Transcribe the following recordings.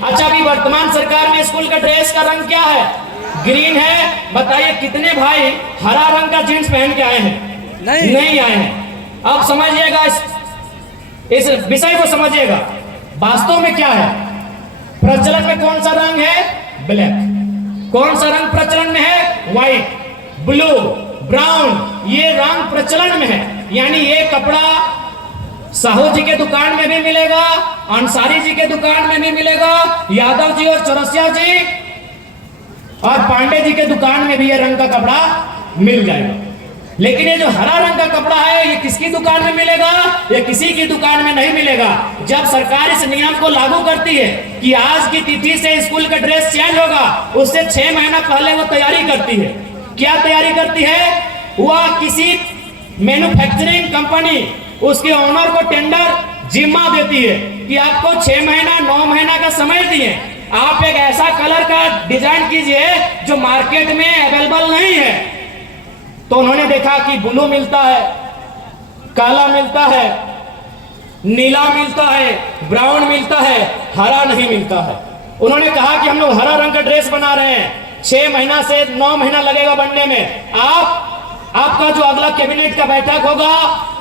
अच्छा, अभी वर्तमान सरकार में स्कूल का ड्रेस का रंग क्या है? ग्रीन है। बताइए कितने भाई हरा रंग का जींस पहन के आए हैं? नहीं आए हैं। अब समझिएगा, इस विषय को समझिएगा। वास्तव में क्या है? प्रचलन में कौन सा रंग है? ब्लैक। कौन सा रंग प्रचलन में है? White, blue, brown. ये रंग प्रचलन में है। यानी ये कपड़ा साहू जी के दुकान में भी मिलेगा, अंसारी जी के दुकान में भी मिलेगा, यादव जी और चौरसिया जी और पांडे जी के दुकान में भी ये रंग का कपड़ा मिल जाएगा। लेकिन ये जो हरा रंग का कपड़ा है, ये किसकी दुकान में मिलेगा? ये किसी की दुकान में नहीं मिलेगा। जब सरकार इस नियम को लागू करती है कि आज की तिथि से स्कूल का ड्रेस चेंज होगा, उससे 6 महीना पहले वो तैयारी करती है। क्या तैयारी करती है? वह किसी मैन्युफैक्चरिंग कंपनी उसके ओनर को टेंडर जिम्मा देती है कि आपको 6 महीना 9 महीना का समय दिए, आप एक ऐसा कलर का डिजाइन कीजिए जो मार्केट में अवेलेबल नहीं है। तो उन्होंने देखा कि ब्लू मिलता है, काला मिलता है, नीला मिलता है, ब्राउन मिलता है, हरा नहीं मिलता है। उन्होंने कहा कि हम लोग हरा रंग का ड्रेस बना रहे हैं, 6 महीना से 9 महीना लगेगा बनने में। आपका जो अगला कैबिनेट का बैठक होगा,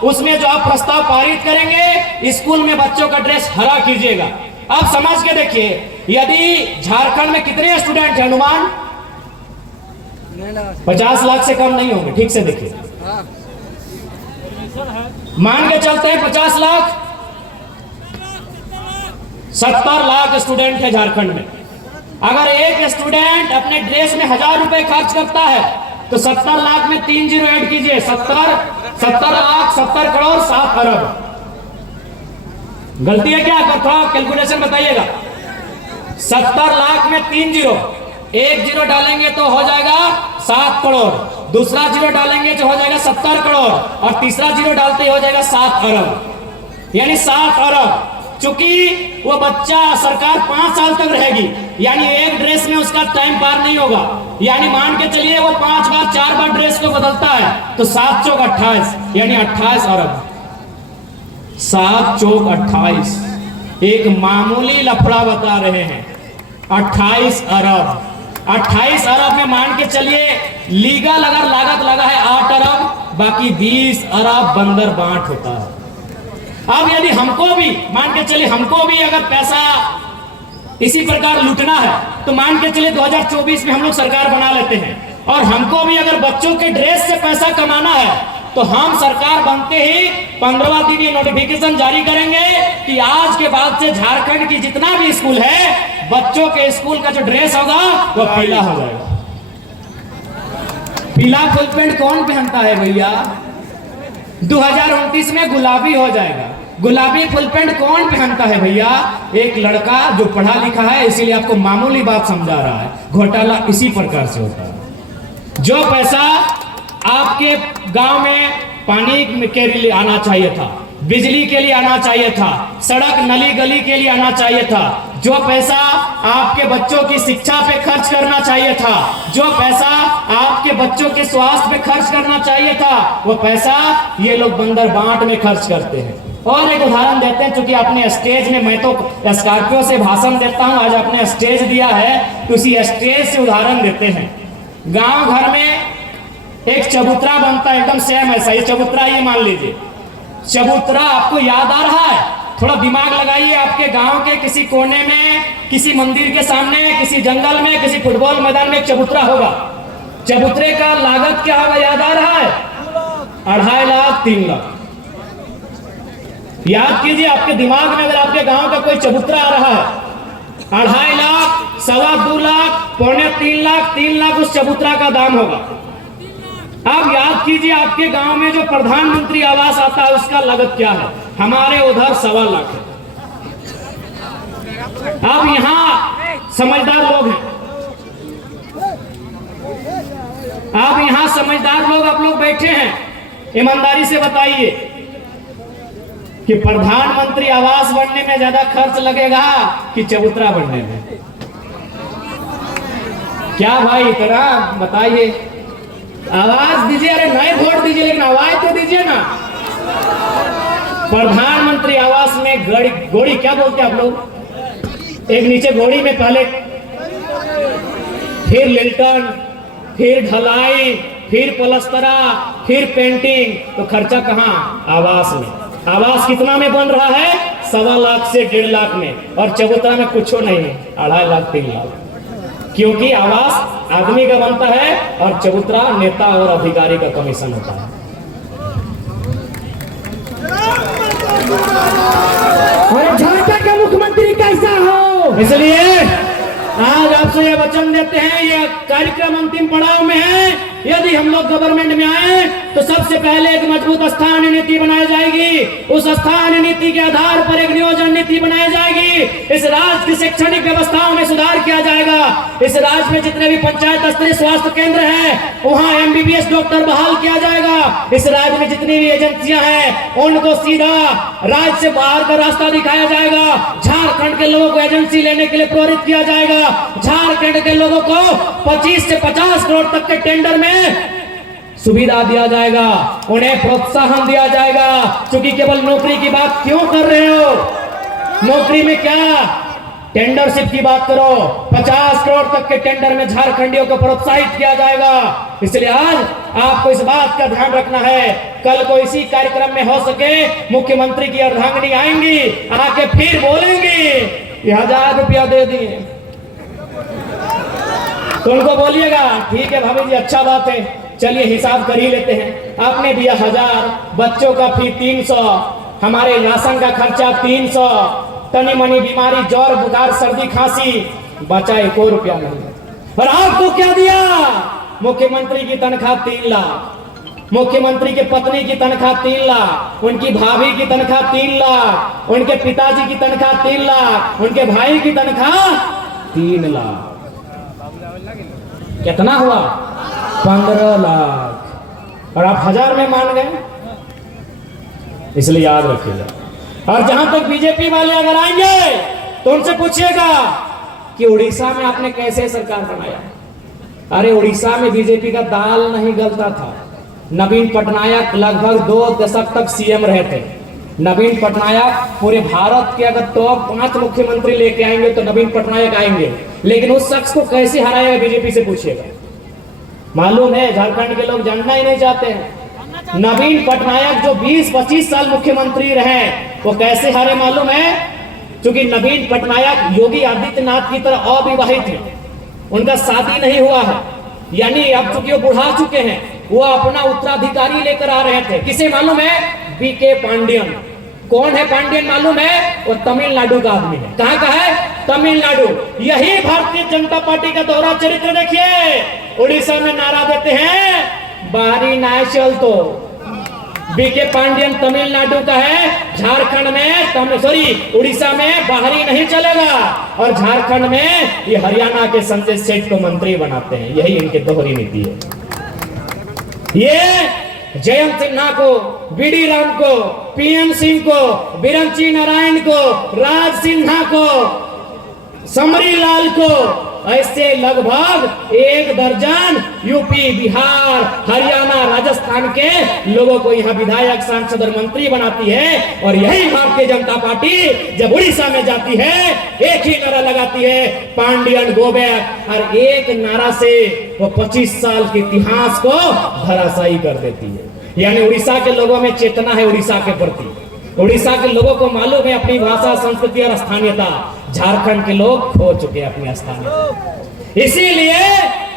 उसमें जो आप प्रस्ताव पारित करेंगे, स्कूल में बच्चों का ड्रेस हरा कीजिएगा। अब समझ के देखिए, यदि झारखंड में कितने स्टूडेंट हैं? अनुमान 50 लाख से कम नहीं होंगे। ठीक से देखिए, मान के चलते हैं 50 लाख, 70 लाख स्टूडेंट है झारखंड में। अगर एक स्टूडेंट अपने ड्रेस में 1000 रुपए खर्च करता है तो 70 लाख में 3 जीरो ऐड कीजिए, 70 लाख 70 करोड़ 7 अरब। गलती है क्या? थोड़ा कैलकुलेशन बताइएगा। 70 लाख में 3 जीरो, एक जीरो डालेंगे तो हो जाएगा 7 करोड़, दूसरा जीरो डालेंगे तो हो जाएगा 70 करोड़, और तीसरा जीरो डालते ही हो जाएगा 7 अरब। यानी 7 अरब। चूंकि वो बच्चा सरकार 5 साल तक रहेगी, यानी एक ड्रेस में उसका टाइम पार नहीं होगा। यानी मान के चलिए वो 5 बार 4 बार ड्रेस को बदलता है, तो 7 चौक 28, यानी 28 अरब। 7 चौक 28, एक मामूली लफड़ा बता रहे हैं। 28 अरब। 28 अरब में मान के चलिए लीगल अगर लागत लगा है 8 अरब, बाकी 20 अरब बंदर बांट होता है। अब यदि हमको भी मान के चलिए, हमको भी अगर पैसा इसी प्रकार लूटना है, तो मान के चलिए 2024 में हम लोग सरकार बना लेते हैं, और हमको भी अगर बच्चों के ड्रेस से पैसा कमाना है, तो हम सरकार बनते ही 15वां दिन ये नोटिफिकेशन जारी करेंगे कि आज के बाद से झारखंड की जितना भी स्कूल है, बच्चों के स्कूल का जो ड्रेस होगा वो पीला हो जाएगा। पीला फुल पैंट कौन पहनता है भैया? 2029 में गुलाबी हो जाएगा। गुलाबी फुल पैंट कौन पहनता है भैया? एक लड़का जो पढ़ा लिखा है, इसीलिए आपको मामूली बात समझा रहा है। घोटाला इसी प्रकार से होता है। जो पैसा आपके गांव में पानी के लिए आना चाहिए था, बिजली के लिए आना चाहिए था, सड़क नली गली के लिए आना चाहिए था, जो पैसा आपके बच्चों की शिक्षा पे खर्च करना चाहिए था, जो पैसा आपके बच्चों के स्वास्थ्य पे खर्च करना चाहिए था, वो पैसा ये लोग बंदर बांट में खर्च करते हैं। और एक उदाहरण देते हैं, क्योंकि अपने स्टेज में, मैं तो स्कॉर्पियो से भाषण देता हूं, आज आपने स्टेज दिया है तो उसी स्टेज से उदाहरण देते हैं। गांव घर में एक चबूतरा बनता है, एकदम सेम ऐसा। ये चबूतरा, ये मान लीजिए चबूतरा आपको याद आ रहा है? थोड़ा दिमाग लगाइए। आपके गांव के किसी कोने में, किसी मंदिर के सामने, किसी जंगल में, किसी फुटबॉल मैदान में एक चबूतरा होगा। चबूतरे का लागत क्या होगा? याद आ रहा है? 2.5 लाख 3 लाख। याद कीजिए, आपके दिमाग में अगर आपके गांव का कोई चबूतरा आ रहा है, 2.5 लाख, 2.25 लाख, 2.25 लाख, 3 लाख उस चबूतरा का दाम होगा। अब याद कीजिए, आपके गांव में जो प्रधानमंत्री आवास आता है, उसका लागत क्या है? हमारे उधर 2.25 लाख है। अब यहाँ समझदार लोग हैं, अब यहाँ समझदार लोग आप लोग बैठे हैं, ईमानदारी से बताइए कि प्रधानमंत्री आवास बनने में ज्यादा खर्च लगेगा कि चबूतरा बनने में? क्या भाई, इतना बताइए। आवाज दीजिए, अरे नहीं वोट दीजिए, लेकिन आवाज तो दीजिए ना। प्रधानमंत्री आवास में गोड़ी क्या बोलते हैं आप लोग? एक नीचे घोड़ी में पहले, फिर लिंटन, फिर ढलाई, फिर पलस्तरा, फिर पेंटिंग, तो खर्चा कहाँ? आवास में। आवास कितना में बन रहा है? 1.25 लाख से 1.5 लाख में, और चबूतरा में कुछ नहीं है, 2.5 लाख 3 लाख। क्योंकि आवास आदमी का बनता है और चबूतरा नेता और अधिकारी का कमीशन होता है। और झारखंड का मुख्यमंत्री कैसा हो, इसलिए आज आपसे यह वचन देते हैं, यह कार्यक्रम अंतिम पड़ाव में है। यदि हम लोग गवर्नमेंट में आए तो सबसे पहले एक मजबूत स्थानीय नीति बनाई जाएगी। उस स्थानीय नीति के आधार पर एक नियोजन नीति बनाई जाएगी। इस राज्य की शैक्षणिक व्यवस्थाओं में सुधार किया जाएगा। इस राज्य में जितने भी पंचायत स्तरीय स्वास्थ्य केंद्र हैं, वहां MBBS डॉक्टर बहाल किया जाएगा। इस राज्य में जितनी भी एजेंसियां हैं, उनको सीधा राज्य से बाहर का रास्ता दिखाया जाएगा। झारखंड के लोगों को एजेंसी लेने के लिए प्रेरित किया जाएगा। झारखंड के लोगों को 25 से 50 करोड़ तक के टेंडर में सुविधा दिया जाएगा, उन्हें प्रोत्साहन दिया जाएगा। क्योंकि केवल नौकरी की बात क्यों कर रहे हो? नौकरी में क्या, टेंडरशिप की बात करो। 50 करोड़ तक के टेंडर में झारखंडियों को प्रोत्साहित किया जाएगा। इसलिए आज आपको इस बात का ध्यान रखना है, कल को इसी कार्यक्रम में हो सके मुख्यमंत्री की अर्धांगिनी आएंगी, आके फिर बोलेंगी 1000 रुपया दे दिए, तो उनको बोलिएगा ठीक है भाभी जी, अच्छा बात है, चलिए हिसाब कर ही लेते हैं। आपने दिया 1000, बच्चों का फी 300, हमारे राशन का खर्चा 300, तनी मनी बीमारी, ज्वर बुखार सर्दी खांसी, बचा 1 रुपया नहीं। और आपको क्या दिया? मुख्यमंत्री की तनख्वाह 3 लाख, मुख्यमंत्री के पत्नी की तनख्वाह 3 लाख, उनकी भाभी की तनख्वाह 3 लाख, उनके पिताजी की तनख्वाह 3 लाख, उनके भाई की तनख्वाह 3 लाख। कितना हुआ? 15 लाख। और आप 1000 में मान गए। इसलिए याद रखिएगा। और जहां तक बीजेपी वाले अगर आएंगे तो उनसे पूछिएगा कि उड़ीसा में आपने कैसे सरकार बनाया। अरे उड़ीसा में बीजेपी का दाल नहीं गलता था। नवीन पटनायक लगभग 2 दशक तक सीएम रहे थे। नवीन पटनायक पूरे भारत के अगर टॉप 5 मुख्यमंत्री लेके आएंगे तो नवीन पटनायक आएंगे, लेकिन उस शख्स को कैसे हराएगा बीजेपी से पूछिएगा। मालूम है, झारखंड के लोग जानना ही नहीं चाहते हैं। नवीन पटनायक जो 20-25 साल मुख्यमंत्री रहे, वो कैसे हारे मालूम है? क्योंकि नवीन पटनायक योगी आदित्यनाथ की तरह अविवाहित है, उनका शादी नहीं हुआ है, यानी अब चूंकि वो बुढ़ा चुके हैं, वो अपना उत्तराधिकारी लेकर आ रहे थे। किसे मालूम है? बीके पांडियन। कौन है पांडियन मालूम है? वो तमिलनाडु का आदमी है। कहाँ का है? तमिलनाडु। यही भारतीय जनता पार्टी का दोहरा चरित्र देखिए। उड़ीसा में नारा देते हैं बाहरी ना चल, तो बीके पांडियन तमिलनाडु का है, झारखंड में उड़ीसा में बाहरी नहीं चलेगा, और झारखंड में ये हरियाणा के संजय सेठ को मंत्री बनाते हैं। यही इनकी दोहरी नीति है। ये जयंत सिन्हा को, बीडी राम को, PM सिंह को, बिरंची नारायण को, राज सिन्हा को, समरी लाल को, ऐसे लगभग 1 दर्जन यूपी, बिहार, हरियाणा, राजस्थान के लोगों को यहाँ विधायक, सांसद और मंत्री बनाती है। और यही भारतीय जनता पार्टी जब उड़ीसा में जाती है, एक ही नारा लगाती है, पांडियन गो बैक, और एक नारा से वो 25 साल के इतिहास को धराशायी कर देती है। यानी उड़ीसा के लोगों में चेतना है उड़ीसा के प्रति। उड़ीसा के लोगों को मालूम है अपनी भाषा, संस्कृति और स्थानीयता। झारखंड के लोग खो चुके हैं अपनी स्थानीयता। इसीलिए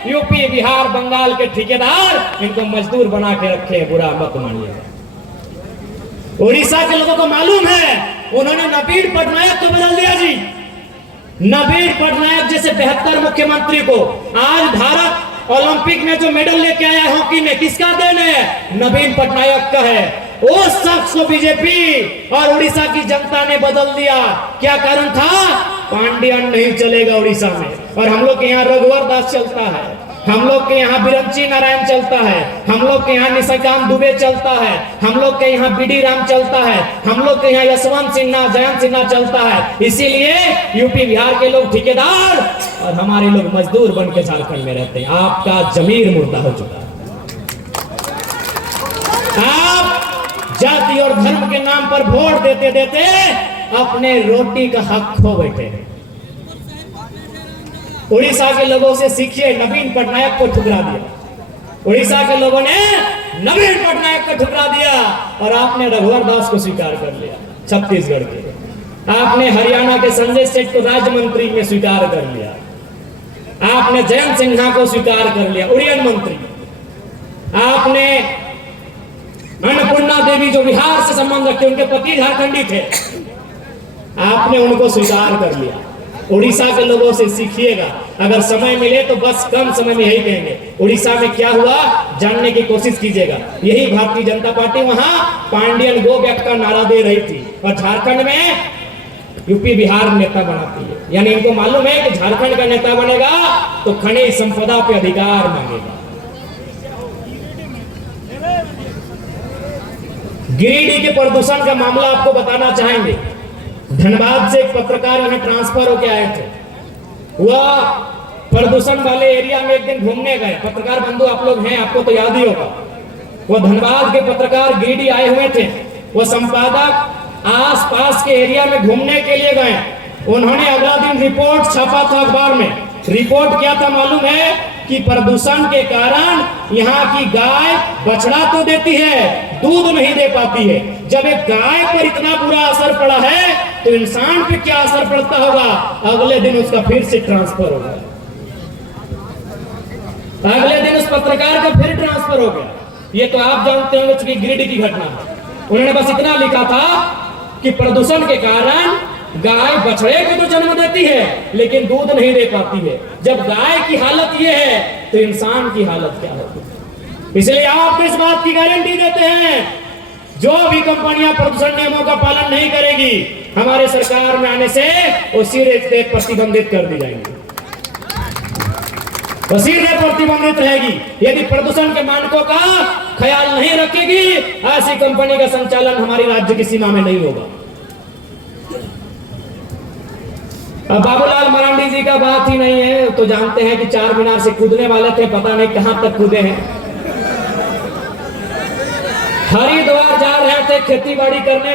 यूपी, बिहार, बंगाल के ठेकेदार इनको मजदूर बना के रखे। बुरा मत मानिए। उड़ीसा के लोगों को मालूम है, उन्होंने नवीन पटनायक को बदल दिया जी। नवीन पटनायक जैसे 72 मुख्यमंत्री को आज भारत ओलंपिक में जो मेडल लेके आया है हॉकी में, किसका देन है? नवीन पटनायक का है। उस शख्स को बीजेपी और उड़ीसा की जनता ने बदल दिया। क्या कारण था? पांडियन नहीं चलेगा उड़ीसा में, और हम लोग के यहाँ रघुवर दास चलता है, हम लोग के यहाँ बिरंची नारायण चलता है, हम लोग के यहाँ निशिकांत दुबे चलता है, हम लोग के यहाँ बीडी राम चलता है, हम लोग के यहाँ यशवंत सिन्हा, जयंत सिन्हा चलता है। इसीलिए यूपी, बिहार के लोग ठेकेदार और हमारे लोग मजदूर बन के झारखंड में रहते हैं। आपका जमीर मुर्दा हो चुका है। आप जाति और धर्म के नाम पर वोट देते देते अपने रोटी का हक खो बैठे हैं। उड़ीसा के लोगों से सीखिए, नवीन पटनायक को ठुकरा दिया। उड़ीसा के लोगों ने नवीन पटनायक को ठुकरा दिया और आपने रघुवर दास को स्वीकार कर लिया छत्तीसगढ़ के। आपने हरियाणा के संजय सेठ को राज्य मंत्री में स्वीकार कर लिया। आपने जयंत सिन्हा को स्वीकार कर लिया उड़ियन मंत्री। आपने अन्नपूर्णा देवी जो बिहार से संबंध रखते, उनके पति झारखंडी थे, आपने उनको स्वीकार कर लिया। उड़ीसा के लोगों से सीखिएगा। अगर समय मिले तो बस कम समय में यही कहेंगे, उड़ीसा में क्या हुआ जानने की कोशिश कीजिएगा। यही भारतीय जनता पार्टी वहां पांडियन गो बैक का नारा दे रही थी और झारखंड में यूपी बिहार नेता बनाती है। यानी इनको मालूम है कि झारखंड का नेता बनेगा तो खनिज संपदा पे अधिकार मांगेगा। गिरिडीह के प्रदूषण का मामला आपको बताना चाहेंगे। धनबाद से एक पत्रकार यहाँ ट्रांसफर होके आए थे। वह प्रदूषण वाले एरिया में एक दिन घूमने गए। पत्रकार बंधु आप लोग हैं, आपको तो याद ही होगा। वह धनबाद के पत्रकार गिरिडीह आए हुए थे। वह संपादक आसपास के एरिया में घूमने के लिए गए। उन्होंने अगला दिन रिपोर्ट छापा था अखबार में। रिपोर्ट क्या था मालूम है कि प्रदूषण के कारण यहाँ की गाय बछड़ा तो देती है, दूध नहीं दे पाती है। जब एक गाय पर इतना बुरा असर पड़ा है तो इंसान पे क्या असर पड़ता होगा। अगले दिन उसका फिर से ट्रांसफर हो गया। अगले दिन उस पत्रकार का फिर ट्रांसफर हो गया। ये तो आप जानते होंगे कि गिरिडीह की घटना है। उन्होंने बस इतना लिखा था कि प्रदूषण के कारण गाय बछड़े को तो जन्म देती है लेकिन दूध नहीं दे पाती है। जब गाय की हालत ये है तो इंसान की हालत क्या होगी। इसलिए आप इस बात की गारंटी देते हैं, जो भी कंपनियां प्रदूषण नियमों का पालन नहीं करेगी, हमारे सरकार में आने से वो सीधे प्रतिबंधित कर दी जाएंगी, वो सीधे प्रतिबंधित रहेगी। यदि प्रदूषण के मानकों का ख्याल नहीं रखेगी, ऐसी कंपनी का संचालन हमारी राज्य की सीमा में नहीं होगा। अब बाबूलाल मरांडी जी का बात ही नहीं है, तो जानते हैं कि 4 मीनार से कूदने वाले थे, पता नहीं कहां तक कूदे हैं। हरिद्वार जा रहे थे खेती बाड़ी करने,